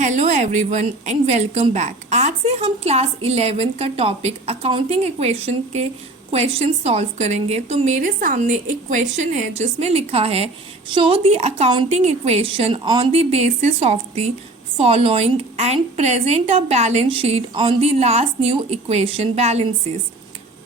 Hello everyone and welcome back. आज से हम क्लास 11 का टॉपिक अकाउंटिंग इक्वेशन के क्वेश्चन सॉल्व करेंगे। तो मेरे सामने एक क्वेश्चन है जिसमें लिखा है show the accounting equation on the basis of the following and present a balance sheet on the last new equation balances.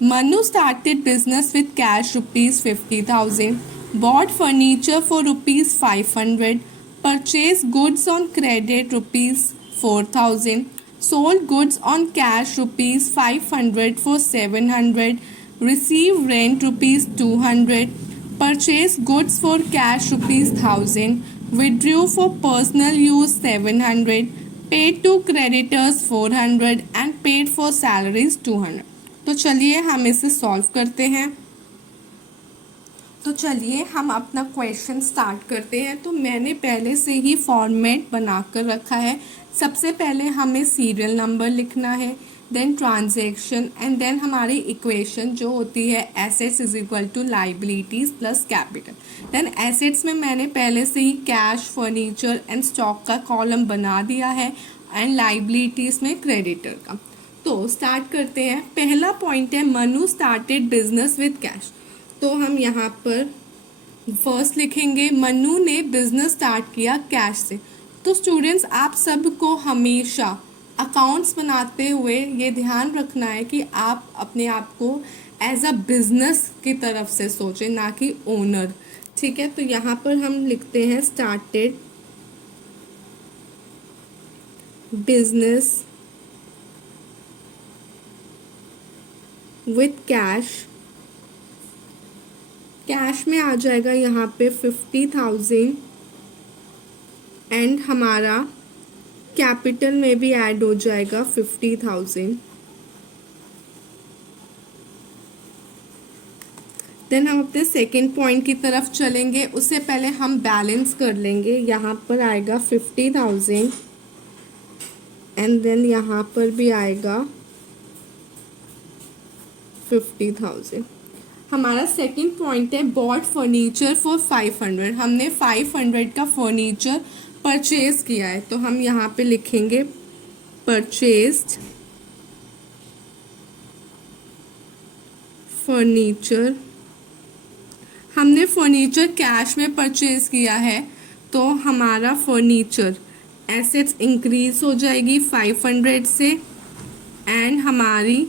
Manu started business with cash rupees 50,000, bought furniture for rupees 500, purchased goods on credit rupees 4,000, sold goods on cash rupees 500 for 700, received rent rupees 200, purchased goods for cash rupees 1,000, withdrew for personal use 700, paid to creditors 400 and paid for salaries 200। तो चलिए हम इसे solve करते हैं। तो चलिए हम अपना क्वेश्चन स्टार्ट करते हैं। तो मैंने पहले से ही फॉर्मेट बना कर रखा है। सबसे पहले हमें सीरियल नंबर लिखना है, देन ट्रांजैक्शन एंड देन हमारी इक्वेशन जो होती है assets is equal to liabilities plus capital. Then assets में मैंने पहले से ही कैश, फर्नीचर एंड स्टॉक का कॉलम बना दिया है एंड लाइबिलिटीज में क्रेडिटर का। तो स्टार्ट करते हैं। पहला पॉइंट है Manu started business with cash. तो हम यहाँ पर फर्स्ट लिखेंगे मनु ने बिजनेस स्टार्ट किया कैश से। तो स्टूडेंट्स आप सबको हमेशा अकाउंट्स बनाते हुए ये ध्यान रखना है कि आप अपने आप को एज अ बिजनेस की तरफ से सोचें, ना कि ओनर। ठीक है, तो यहाँ पर हम लिखते हैं started business with cash. Cash में आ जाएगा यहाँ पे 50,000 एंड हमारा कैपिटल में भी ऐड हो जाएगा 50,000। देन हम अपने सेकेंड पॉइंट की तरफ चलेंगे। उससे पहले हम बैलेंस कर लेंगे। यहाँ पर आएगा 50,000 एंड देन यहाँ पर भी आएगा 50,000। हमारा सेकंड पॉइंट है बॉट फर्नीचर फॉर 500। हमने 500 का फर्नीचर परचेज किया है। तो हम यहाँ पे लिखेंगे परचेज्ड फर्नीचर। हमने फर्नीचर कैश में परचेज किया है तो हमारा फर्नीचर एसेट्स इंक्रीज हो जाएगी 500 से एंड हमारी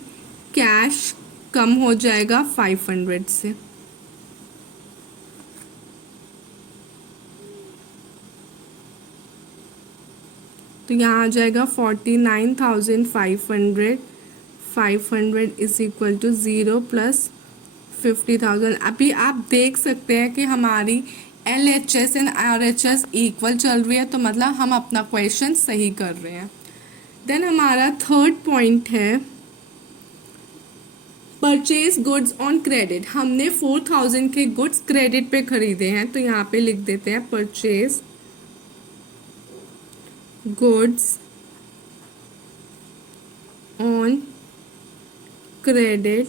कैश कम हो जाएगा 500 से। तो यहाँ आ जाएगा 49,500। 500 इज इक्वल टू 0 प्लस 50,000। अभी आप देख सकते हैं कि हमारी LHS एंड RHS इक्वल चल रही है, तो मतलब हम अपना क्वेश्चन सही कर रहे हैं। देन हमारा थर्ड पॉइंट है परचेज गुड्स ऑन क्रेडिट। हमने 4,000 के गुड्स क्रेडिट पे खरीदे हैं, तो यहाँ पे लिख देते हैं परचेज गुड्स ऑन क्रेडिट।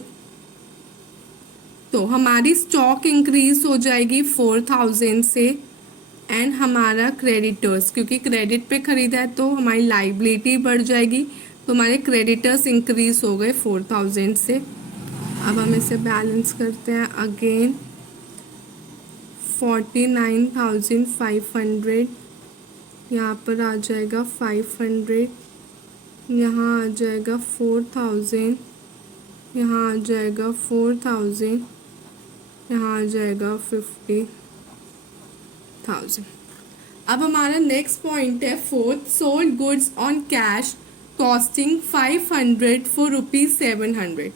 तो हमारी स्टॉक इंक्रीज हो जाएगी 4,000 से एंड हमारा क्रेडिटर्स, क्योंकि क्रेडिट पे खरीदा है तो हमारी लाइबिलिटी बढ़ जाएगी, तो हमारे क्रेडिटर्स इंक्रीज हो गए 4,000 से। अब हम इसे बैलेंस करते हैं अगेन 49,500। यहाँ पर आ जाएगा 500, यहाँ आ जाएगा 4,000, यहाँ आ जाएगा 4,000, यहाँ आ जाएगा 50,000। अब हमारा नेक्स्ट पॉइंट है fourth sold goods on cash costing 500 for rupees 700।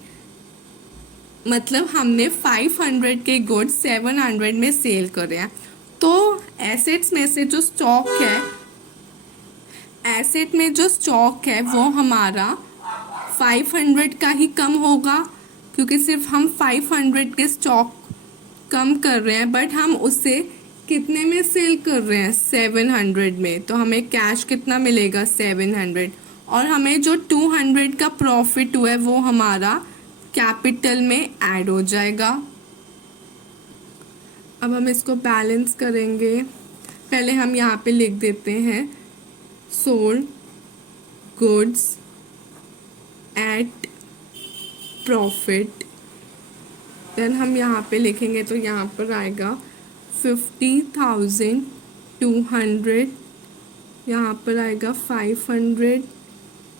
मतलब हमने 500 के गुड्स 700 में सेल करे हैं। तो एसेट्स में से जो स्टॉक है, एसेट में जो स्टॉक है वो हमारा 500 का ही कम होगा, क्योंकि सिर्फ हम 500 के स्टॉक कम कर रहे हैं, बट हम उसे कितने में सेल कर रहे हैं 700 में। तो हमें कैश कितना मिलेगा 700 और हमें जो 200 का प्रॉफिट हुआ है वो हमारा कैपिटल में ऐड हो जाएगा। अब हम इसको बैलेंस करेंगे। पहले हम यहाँ पे लिख देते हैं sold goods at profit. Then हम यहाँ पे लिखेंगे तो यहाँ पर आएगा 50,200, यहाँ पर आएगा 500,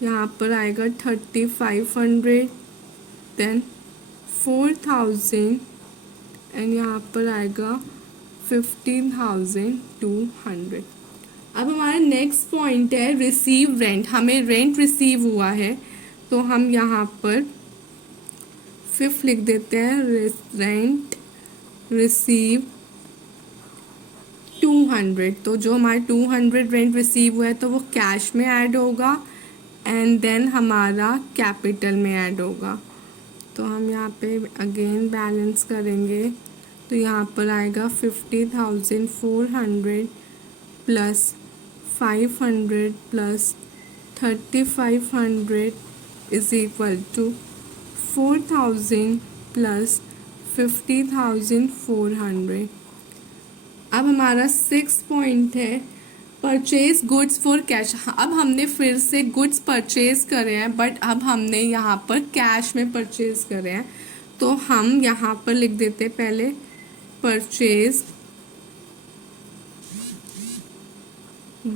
यहाँ पर आएगा 3,500, देन 4,000 एंड यहाँ पर आएगा 15,200। अब हमारा नेक्स्ट पॉइंट है रिसीव रेंट। हमें रेंट रिसीव हुआ है तो हम यहाँ पर 5 लिख देते हैं, रेंट रिसीव 200। तो जो हमारे 200 रेंट रिसीव हुआ है तो वो कैश में ऐड होगा एंड देन हमारा कैपिटल में ऐड होगा। तो हम यहाँ पे अगेन बैलेंस करेंगे तो यहाँ पर आएगा 50,400 plus 500 plus 3,500 is equal to 4,000 plus 50,400। अब हमारा 6 पॉइंट है परचेज गुड्स फॉर कैश। अब हमने फिर से गुड्स परचेज करे हैं बट अब हमने यहाँ पर कैश में परचेज करे हैं तो हम यहाँ पर लिख देते हैं पहले परचेज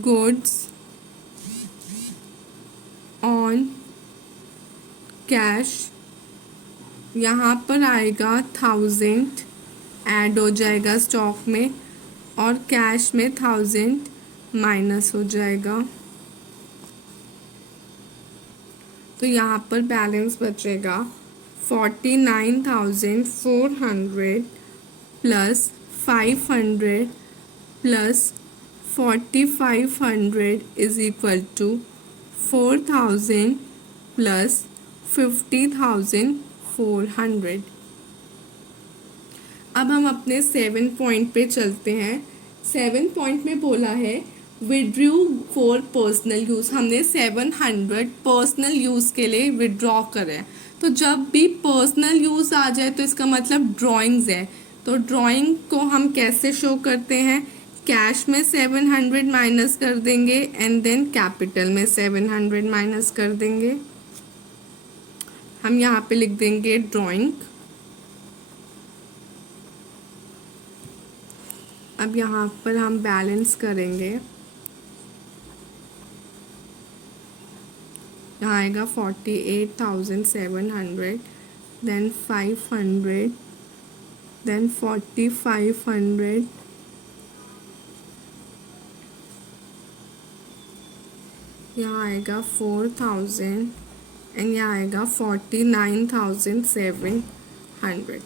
गुड्स ऑन कैश। यहाँ पर आएगा 1000 ऐड हो जाएगा स्टॉक में और कैश में 1000 माइनस हो जाएगा। तो यहाँ पर बैलेंस बचेगा 49,400 plus 500 plus 4,500 is equal to 4,000 plus 50,400। अब हम अपने 7 पॉइंट पे चलते हैं। 7 पॉइंट में बोला है विड्रू फॉर पर्सनल यूज़। हमने 700 पर्सनल यूज़ के लिए विड्रॉ करें। तो जब भी पर्सनल यूज़ आ जाए तो इसका मतलब ड्राइंग्स है। तो ड्राइंग को हम कैसे शो करते हैं, कैश में 700 माइनस कर देंगे एंड देन कैपिटल में 700 माइनस कर देंगे। हम यहाँ पे लिख देंगे ड्राइंग। अब यहाँ पर हम बैलेंस करेंगे, यहाँ आएगा 48,700 देन 500 देन 4,500 यहाँ आएगा 4,000 एंड यहाँ आएगा 49,700।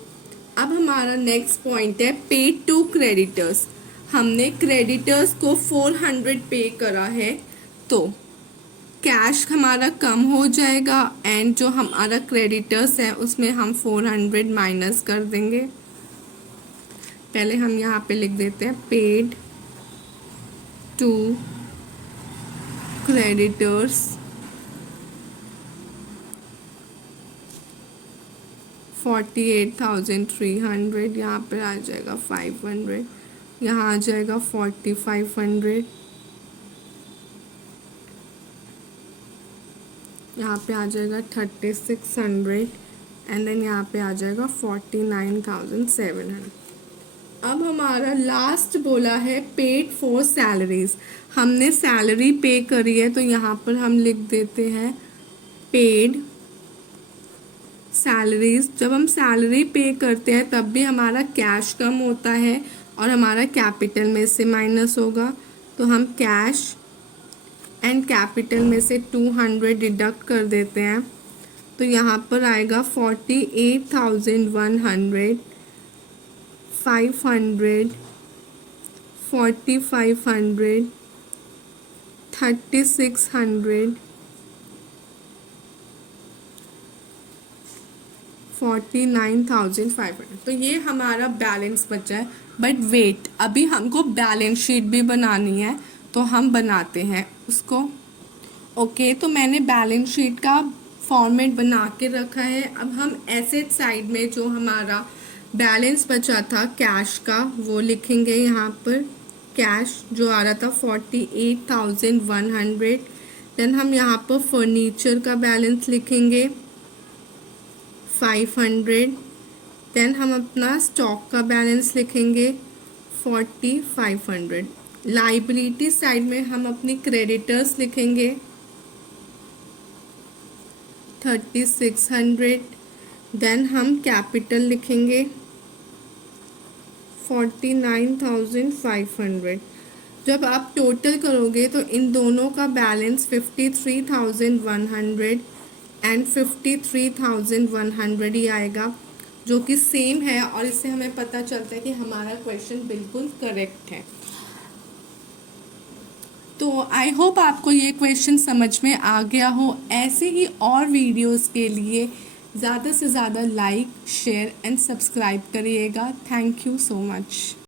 अब हमारा नेक्स्ट पॉइंट है पे टू क्रेडिटर्स। हमने क्रेडिटर्स को 400 पे करा है तो कैश हमारा कम हो जाएगा एंड जो हमारा क्रेडिटर्स है उसमें हम 400 माइनस कर देंगे। पहले हम यहाँ पे लिख देते हैं पेड टू क्रेडिटर्स 48,300, यहाँ पर आ जाएगा 500, यहाँ आ जाएगा 4,500, यहाँ पे आ जाएगा 3,600 एंड देन यहाँ पे आ जाएगा 49,700। अब हमारा लास्ट बोला है पेड फॉर सैलरीज। हमने सैलरी पे करी है तो यहाँ पर हम लिख देते हैं पेड सैलरीज। जब हम सैलरी पे करते हैं तब भी हमारा कैश कम होता है और हमारा कैपिटल में से माइनस होगा। तो हम कैश एंड कैपिटल में से 200 डिडक्ट कर देते हैं तो यहाँ पर आएगा 48,100, 500, 4,500, 3,600, 49,500। तो ये हमारा बैलेंस बचा है। बट वेट, अभी हमको बैलेंस शीट भी बनानी है तो हम बनाते हैं उसको। ओके, तो मैंने बैलेंस शीट का फॉर्मेट बना के रखा है। अब हम एसेट साइड में जो हमारा बैलेंस बचा था कैश का वो लिखेंगे यहाँ पर कैश जो आ रहा था 48,100। देन हम यहाँ पर फर्नीचर का बैलेंस लिखेंगे 500। देन हम अपना स्टॉक का बैलेंस लिखेंगे 4500। लाइबिलिटी साइड में हम अपनी क्रेडिटर्स लिखेंगे 3600। देन हम कैपिटल लिखेंगे 49,500। जब आप टोटल करोगे तो इन दोनों का बैलेंस 53,100 एंड 53,100 ही आएगा, जो कि सेम है, और इससे हमें पता चलता है कि हमारा क्वेश्चन बिल्कुल करेक्ट है। तो आई होप आपको ये क्वेश्चन समझ में आ गया हो। ऐसे ही और वीडियोस के लिए ज़्यादा से ज़्यादा लाइक, शेयर एंड सब्सक्राइब करिएगा। Thank you so much.